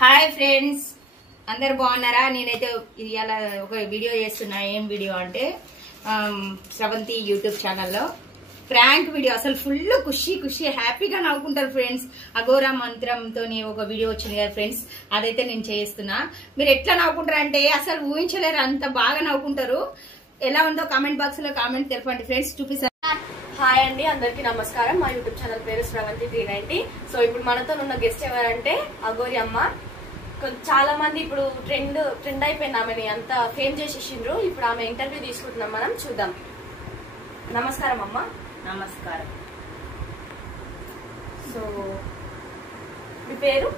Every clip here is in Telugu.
హాయ్ ఫ్రెండ్స్, అందరు బాగున్నారా? నేనైతే ఇవాళ ఒక వీడియో చేస్తున్నా. ఏం వీడియో అంటే శ్రవంతి యూట్యూబ్ ఛానల్లో ప్రాంక్ వీడియో. అసలు ఫుల్ ఖుషి హ్యాపీగా నవ్వుకుంటారు ఫ్రెండ్స్. అఘోరా మంత్రంతో ఒక వీడియో వచ్చింది కదా ఫ్రెండ్స్, అదైతే నేను చేస్తున్నా. మీరు ఎట్లా నవ్వుకుంటారు అంటే అసలు ఊహించలేరు, అంత బాగా నవ్వుకుంటారు. ఎలా ఉందో కామెంట్ బాక్స్ లో కామెంట్ తెలపండి ఫ్రెండ్స్. చూపిస్తాను. హాయ్ అండి, అందరికి నమస్కారం. మా యూట్యూబ్ ఛానల్ పేరు శ్రవంతి 390. సో ఇప్పుడు మనతో ఉన్న గెస్ట్ ఎవరంటే అఘోరి అమ్మ. చాలా మంది ఇప్పుడు ట్రెండ్ అయిపోయింది, ఆమెని అంతా ఫేమ్ చేసేసిండ్రు. ఇప్పుడు ఆమె ఇంటర్వ్యూ తీసుకుంటున్నాం, మనం చూద్దాం. నమస్కారం అమ్మ. నమస్కారం. సో మీ పేరు?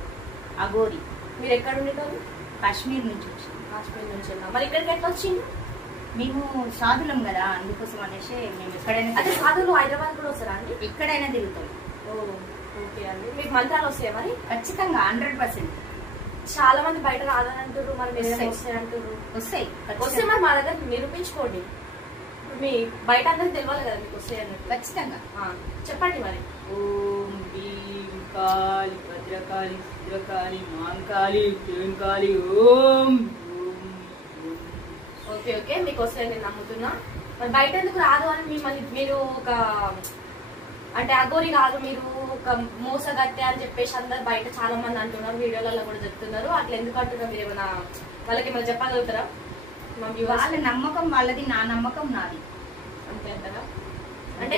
అఘోరి. మీరు ఎక్కడ ఉండేటోళ్ళు? కాశ్మీర్ నుంచి వచ్చాం. కాశ్మీర్ నుంచి ఉన్నా. మరి ఇక్కడికి ఎట్లా వచ్చిండ్రు? మేము సాధులం కదా, అందుకోసం అనేసి మేము ఎక్కడైనా అంటే సాధువులు హైదరాబాద్ కూడా వస్తారా అండి? ఎక్కడైనా తిరుగుతాం. ఓకే అండి. మీకు మంత్రాలు వస్తాయి మరి? ఖచ్చితంగా 100%. చాలా మంది బయట రాదని అంటారు, మరి మీరు వస్తాయి అంటారు. వస్తాయి. వస్తే మరి మా దగ్గర నిరూపించుకోండి. మీ బయట అందరికి తెలియాలి కదా మీకు వస్తాయి అన్నట్టు. ఖచ్చితంగా చెప్పండి మరి. ఓం భీం కాళి భద్రకాళి భద్రకాళి మాంకాళి కాళి ఓం. ఓకే ఓకే, మీకు వస్తాయి నేను నమ్ముతున్నా. మరి బయట ఎందుకు రాదు అని మిమ్మల్ని మీరు ఒక అంటే అఘోరి కాదు, మీరు ఒక మోసగత్తె అని చెప్పేసి అందరు బయట చాలా మంది అంటున్నారు, వీడియోలలో కూడా చెప్తున్నారు. అట్లా ఎందుకు అంటున్నారు? మీరు ఏమైనా వాళ్ళకి ఏమైనా చెప్పగలుగుతారా? వాళ్ళ నమ్మకం వాళ్ళది, నా నమ్మకం నాది. అంతే అంటారా? అంటే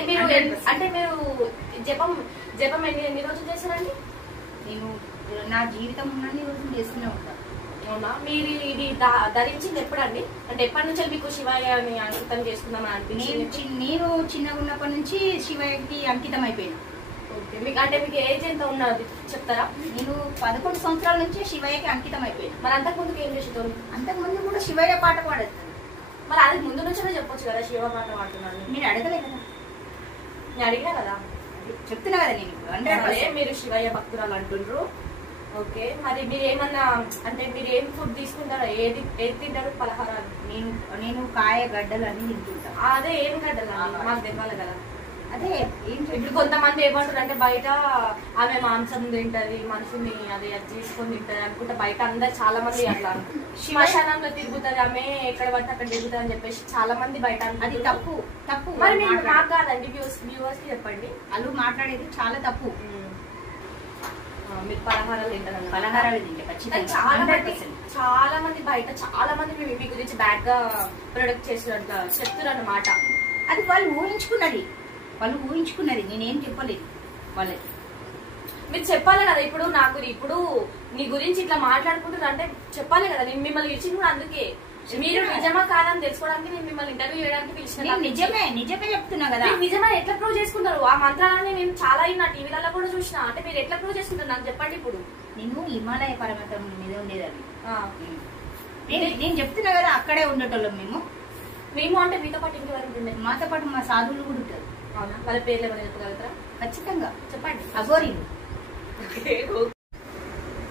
మీరు జపం ఎన్ని రోజులు చేస్తారండి? నేను నా జీవితం ఉన్నన్ని రోజులు చేస్తూనే ఉంటాను. అవునా? మీరు ఇది ధరించింది ఎప్పుడండి? అంటే ఎప్పటి నుంచి మీకు శివయ్యని అంకితం చేసుకుందామని అనిపించింది? నేను చిన్నగా ఉన్నప్పటి నుంచి శివయ్యకి అంకితం అయిపోయినా. ఓకే, మీకు అంటే మీకు ఏజ్ ఎంత ఉన్నది చెప్తారా? నేను 11 సంవత్సరాల నుంచి శివయ్యకి అంకితం అయిపోయినా. మరి అంతకుముందుకు ఏం చేసేటోళ్ళు? అంతకుముందు కూడా శివయ్య పాట పాడేస్తాను. మరి అది ముందు నుంచే చెప్పొచ్చు కదా, శివ పాట పాడుతున్నాను. మీరు అడగలే కదా? నేను అడిగినా కదా, చెప్తున్నా కదా నేను. 100% మీరు శివయ్య భక్తురాలు అంటుండ్రు. ఓకే, మరి మీరు ఏమన్నా అంటే మీరు ఏం ఫుడ్ తీసుకుంటారా? ఏది తింటారు పలహారాలు? నేను కాయ గడ్డలు అన్ని తింటుంటా. అదే ఏం గడ్డలు మాకు తెలియాలి కదా. అదే ఇప్పుడు కొంతమంది ఏమంటారు అంటే బయట ఆమె మాంసం తింటది, మనుషుల్ని అది చేసుకొని తింటది అనుకుంటా. బయట అందరు చాలా మంది అట్లా శ్మశానంలో తిరుగుతుంది ఆమె, ఎక్కడ పడితే అక్కడ తిరుగుతుంది అని చెప్పేసి చాలా మంది బయట. అది తప్పు. మరి మీరు మాకు కాదండి, వ్యూవర్స్ కి చెప్పండి. వాళ్ళు మాట్లాడేది చాలా తప్పు. మీరు పలహారాలు తింటారు? పలహారాలు తింటే చాలా మంది బయట చాలా మంది మీ గురించి బ్యాడ్ గా ప్రొడక్ట్ చేసినట్టు చెప్తున్నారు అన్నమాట. అది వాళ్ళు ఊహించుకున్నది, నేనేం చెప్పలేదు వాళ్ళకి. మీరు చెప్పాలి కదా. ఇప్పుడు నీ గురించి ఇట్లా మాట్లాడుకుంటున్నారు అంటే చెప్పాలి కదా. నేను మిమ్మల్ని పిలిచింది కూడా అందుకే. మీరు నిజమా కాదని తెలుసుకోవడానికి నేను మిమ్మల్ని ఇంటర్వ్యూ చేయడానికి పిలిచిన. నిజమే చెప్తున్నా కదా. నిజమా ఎట్లా ప్రూవ్ చేసుకుంటారు? ఆ మంత్రాలని నేను చాలా నా టీవీలలో కూడా చూసిన. అంటే మీరు ఎట్లా ప్రూవ్ చేసుకుంటారు నాకు చెప్పండి. ఇప్పుడు నేను హిమాలయ పర్వతం మీద ఉండేది అది. నేను చెప్తున్నా కదా, అక్కడే ఉండేటోళ్ళం మేము. అంటే మీతో పాటు ఇంకెవరు ఉంటుండే? మాతో పాటు మా సాధువులు కూడా ఉంటారు. అవునా? వాళ్ళ పేర్లు ఏమైనా చెప్పగలుగుతారా? ఖచ్చితంగా చెప్పండి. అఘోరి.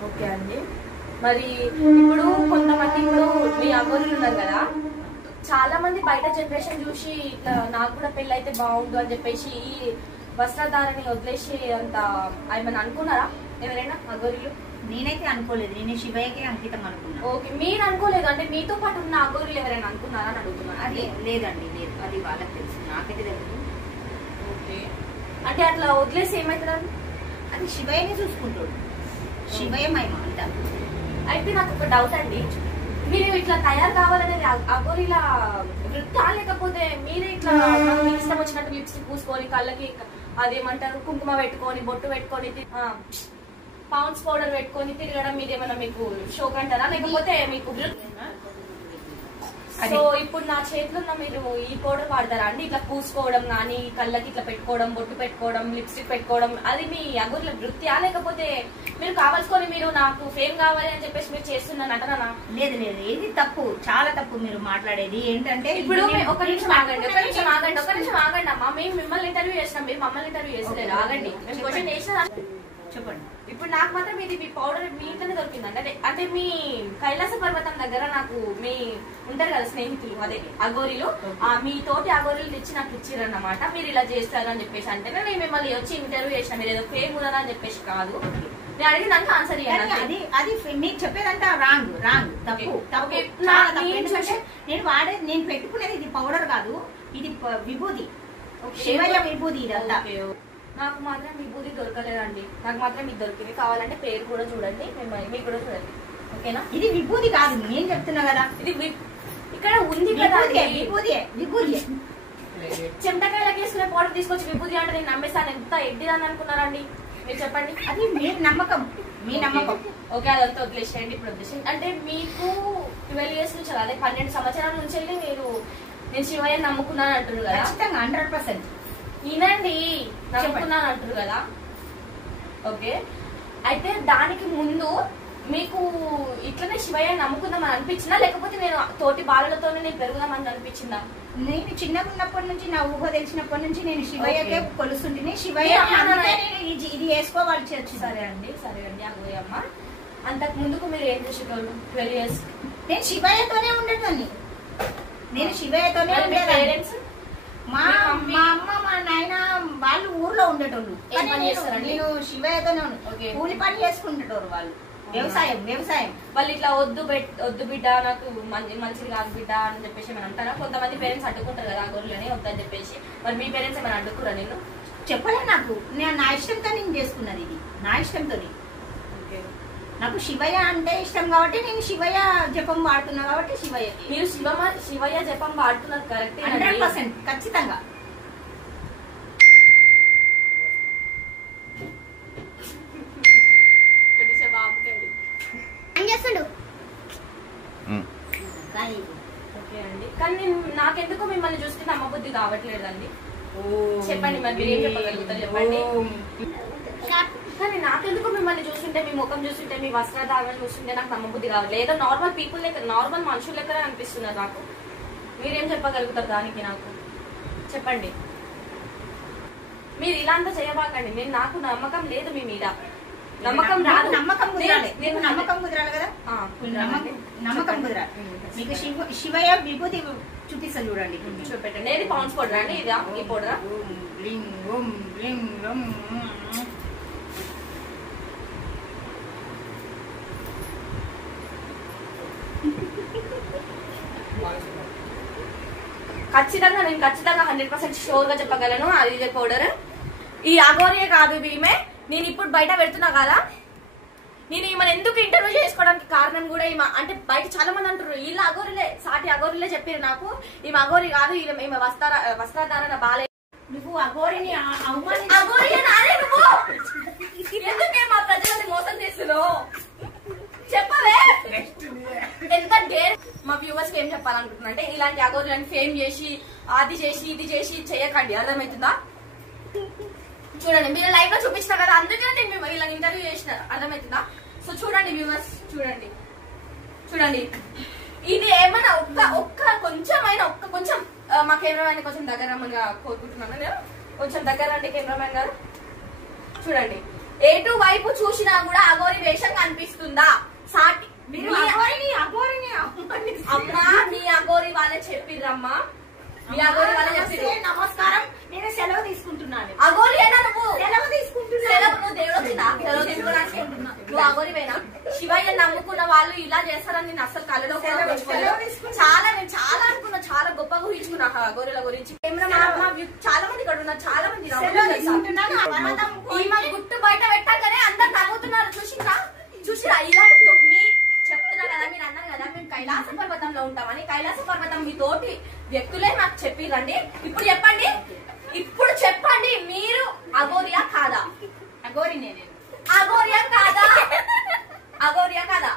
ఓకే అండి. మరి ఇప్పుడు కొంతమంది మీ అఘోరులు ఉన్నారు కదా, చాలా మంది బయట జనరేషన్ చూసి ఇట్లా నాకు కూడా పెళ్ళైతే బాగుండు అని చెప్పేసి ఈ వస్త్రధారని వదిలేసి అంత ఏమైనా అనుకున్నారా ఎవరైనా అఘోరీలు? నేనైతే అనుకోలేదు, నేను శివయ్యకే అంకితం అనుకున్నా. ఓకే, మీరు అనుకోలేదు అంటే మీతో పాటు ఉన్న అఘోరీలు ఎవరైనా అనుకున్నారా అని అడుగుతున్నాను. అది లేదండి, లేదు. అది వాళ్ళకి తెలుసు, నాకైతే తెలియదు. ఓకే, అంటే అట్లా వదిలేసి ఏమవుతుంది? అది శివయ్యనే చూసుకుంటాడు. శివయ్య మహిమ అంతా. అయితే నాకు ఒక డౌట్ అండి, మీరు ఇట్లా తయారు కావాలనేది అఘోరీల వృత్తా, లేకపోతే మీరే ఇట్లా ఇష్టం వచ్చినట్టు లిప్స్టిక్ పూసుకొని కళ్ళకి అదేమంటారు కుంకుమ పెట్టుకొని బొట్టు పెట్టుకొని పౌండ్స్ పౌడర్ పెట్టుకొని తిరగడం మీదేమన్నా మీకు షోక్ అంటారా, లేకపోతే మీకు? సో ఇప్పుడు నా చేతిలో ఉన్న మీరు ఈ పౌడర్ వాడతారా అండి? ఇట్లా పూసుకోవడం కానీ, కళ్ళకి ఇట్లా పెట్టుకోవడం, బొట్టు పెట్టుకోవడం, లిప్స్టిక్ పెట్టుకోవడం, అది మీ అఘోరుల వృత్తియా, లేకపోతే మీరు కావాల్సుకొని మీరు నాకు ఫేమ్ కావాలి అని చెప్పేసి మీరు చేస్తున్నాను అంటారా? లేదు, ఇది తప్పు, చాలా తప్పు మీరు మాట్లాడేది. ఏంటంటే ఇప్పుడు ఒక నిమిషం ఆగండి అమ్మా. మేము మిమ్మల్ని ఇంటర్వ్యూ చేసినాం, మీరు మమ్మల్ని ఇంటర్వ్యూ చేస్తలేరు. ఆగండి, మేము క్వశ్చన్ చేసినా చెప్పండి. ఇప్పుడు నాకు మాత్రం ఇది మీ పౌడర్ మీ ఇంట్లోనే దొరికిందండి. అంటే మీ కైలాస పర్వతం దగ్గర నాకు మీ ఉంటారు కదా స్నేహితులు, అదే అఘోరీలు, మీ తోటి అఘోరీలు తెచ్చి నాకు ఇచ్చిరన్నమాట. మీరు ఇలా చేస్తారు అని చెప్పేసి అంటేనే నేను మిమ్మల్ని వచ్చి ఇంటర్వ్యూ చేసిన. మీరు ఏదో ఫేమ్ ఉన్నదా అని చెప్పేసి కాదు. నేను అడిగిన దానికి ఆన్సర్ ఇవ్వండి. అది అది మీకు చెప్పేదంతా రాంగ్ తప్పు తప్పు చాలా తప్పు. ఎందుకంటే నేను పెట్టుకునేది ఇది పౌడర్ కాదు, ఇది విభూది, శివయ్య విభూది ఇదంతా. నాకు మాత్రం విభూది దొరకలేదండి, నాకు మాత్రం మీకు దొరికింది. కావాలంటే పేరు కూడా చూడండి, మీకు కూడా చూడండి, ఓకేనా? ఇది విభూది కాదు, నేను చెప్తున్నా కదా, ఇది ఇక్కడ ఉంది కదా విభూది. చెమటకాయలకి వేసుకునే పౌడర్ తీసుకొచ్చి విభూది అంటే నేను నమ్మేసాను. ఎంత ఎడ్డిదాన్ని అనుకున్నారండి మీరు, చెప్పండి. అది మీ నమ్మకం. ఓకే, అదంతా వదిలేసేయండి. ఇప్పుడు వదిలేసేయండి. అంటే మీకు 12 years నుంచి, అదే 12 సంవత్సరాల నుంచి వెళ్ళి మీరు నేను శివయ్య నమ్ముకున్నాను అంటారు కదా. ఖచ్చితంగా 100%. వినండి, నమ్ముకున్నాను అంటారు కదా. ఓకే, అయితే దానికి ముందు మీకు ఇట్లనే శివయ్య నమ్ముకుందామని అనిపించిందా, లేకపోతే నేను తోటి బాలలతోనే నేను పెరుగుదామని అనిపించిందా? నేను చిన్నగా ఉన్నప్పటి నుంచి, నా ఊహ తెలిసినప్పటి నుంచి నేను శివయ్యకే కొలుస్తుంటే శివయ్య ఇది వేసుకోవాలి చర్చి. సరే అండి అగోయ్య అమ్మ. అంతకు ముందుకు మీరు ఏం చేసేటోళ్ళు 12 years? నేను శివయ్యతోనే ఉండేదాన్ని. పేరెంట్స్ మా అమ్మ మా నాయన వాళ్ళు ఊర్లో ఉండేటోళ్ళు. నేను శివయ్యతోనే ఉండే, కూలి పని చేసుకుంటేటోరు వాళ్ళు. వ్యవసాయం వాళ్ళు ఇట్లా వద్దు బిడ్డ, నాకు మంచిది కాదు బిడ్డ అని చెప్పేసి ఏమైనా అంటారా? కొంతమంది పేరెంట్స్ అడ్డుకుంటారు కదా గొర్రెలని వద్దని చెప్పేసి. మరి మీ పేరెంట్స్ ఏమైనా అడ్డుకురా? నేను చెప్పలే, నా ఇష్టంతో నేను చేసుకున్నది, ఇది నా ఇష్టంతో. నాకు శివయ్య అంటే ఇష్టం కాబట్టి నేను శివయ్య జపం వాడుతున్నా కాబట్టి శివయ్య. మీరు శివయ్య జపం వాడుతున్నారు కరెక్ట్, 100% ఖచ్చితంగా. ఓకే అండి, కానీ నాకెందుకు మిమ్మల్ని చూస్తే నమ్మబుద్ధి కావట్లేదండి. చెప్పండి మరి మీరు ఏం చెప్పగలుగుతారు చెప్పండి. కానీ నాకెందుకు మిమ్మల్ని చూస్తుంటే, మీ ముఖం చూస్తుంటే, మీ వస్త్రధారణ చూస్తుంటే నాకు నమ్మబుద్ధి కావట్లేదు. ఏదో నార్మల్ పీపుల్ లెక్క, నార్మల్ మనుషుల లెక్కనే అనిపిస్తున్నారు నాకు. మీరేం చెప్పగలుగుతారు దానికి? నాకు చెప్పండి. మీరు ఇలా అంతా చేయబాకండి. నాకు నమ్మకం లేదు మీ మీద. నమ్మకం రాదు, నమ్మకం కుదరాలి కదా. నమ్మకం కుదరాలి. మీకు శివయ్య విభూతి చూపిస్తాను చూడండి, చూపెట్టండి. ఏది పౌండ్స్ పౌడర్ అండి? ఇదా ఈ పౌడరా? ఖచ్చితంగా నేను 100% షూర్ గా చెప్పగలను. అది ఇదే పౌడర్. ఈ అగోరియే కాదు ఈమె. నేను ఇప్పుడు బయట పెడుతున్నా కదా, నేను ఈమెను ఎందుకు ఇంటర్వ్యూ చేసుకోవడానికి కారణం కూడా ఈమె అంటే బయట చాలా మంది అంటారు వీళ్ళ అగోరిలే, సాటి అగోరిలే చెప్పారు నాకు. ఈమె అగోరి కాదు, ఈమె వస్త్రధారణ బాలే. నువ్వు అగోరిని ఎందుకే మా ప్రజలని మోసం చేస్తున్నావు? చెప్పవే. ఎంత డేర్. మా వ్యూవర్స్ కి ఏం చెప్పాలనుకుంటున్నా అంటే, ఇలాంటి అగోరులను ఫేమ్ చేసి అది చేసి ఇది చేసి చేయకండి, అర్థమవుతుందా? చూడండి, మీరు లైవ్ లో చూపించిన కదా, అందుకే నేను ఇలా ఇంటర్వ్యూ చేసిన, అర్థమవుతుందా? సో చూడండి వ్యూవర్స్, చూడండి ఇది ఏమైనా కొంచెం మా కెమెరామెన్ కొంచెం దగ్గర రమ్మని కోరుకుంటున్నాను నేను. కొంచెం దగ్గర రండి కెమెరామెన్ గారు. చూడండి, ఎటు వైపు చూసినా కూడా అగోరి వేషం కనిపిస్తుందా? సాటి అమ్మా, మీ అగోరి వాళ్ళే చెప్పిర్రమ్మా, మీ అగోరి వాళ్ళే చెప్పిర్రు. నమస్కారం, నేను సెలవు తీసుకుంటున్నాను. అగోరి అయినా నువ్వు? సెలవు తీసుకుంటున్నాను. నువ్వు దేవుడు వచ్చిందా? సెలవు తీసుకోవడానికి నువ్వు అగోరివేనా? శివయ్య నమ్ముకున్న వాళ్ళు ఇలా చేస్తారని నేను అసలు కళ్ళలో నేను చాలా అనుకున్నా, చాలా గొప్పగా ఊహించుకున్నా అగోరిల గురించి. చాలా మంది ఇక్కడ ఉన్నారు, చాలా మంది గుట్టు బయట పెట్టగానే అందరు నవ్వుతున్నారు. చూసిరా ఇలాంటి మీ చెప్తున్నా కదా, మీరు అన్నారు కదా మేము కైలాస పర్వతంలో ఉంటామని. కైలాస పర్వతం మీ తోటి వ్యక్తులే నాకు చెప్పిరండి. ఇప్పుడు చెప్పండి మీరు అగోరియా కాదా? అగోరియా కాదా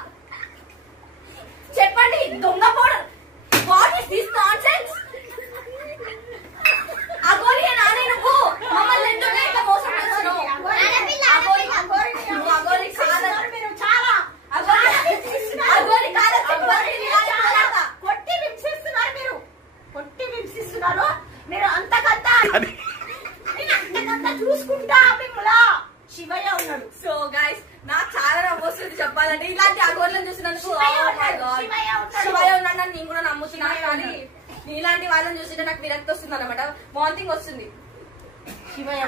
చెప్పండి. దొంగ powder, what is this nonsense? అగోరియా నానే నువ్వు? మమ్మల్ని ఎందుకు ఇట్లా మోసం చేస్తున్నావు? మీరు అంతకంతా చూసుకుంటా మిమ్మల్ని శివయ్య ఉన్నాడు. సో గైస్, నాకు చాలా నవ్వొస్తుంది చెప్పాలంటే ఇలాంటి అగోర్లను చూసినందుకు. శివయ్య ఉన్నాడని నేను కూడా నమ్ముతున్నాను, కానీ ఇలాంటి వాళ్ళని చూసింటే నాకు విరక్తి వస్తుంది అనమాట, వాంతింగ్ వస్తుంది. శివయ్య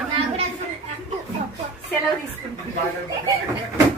సెలవు తీసుకుంటాం.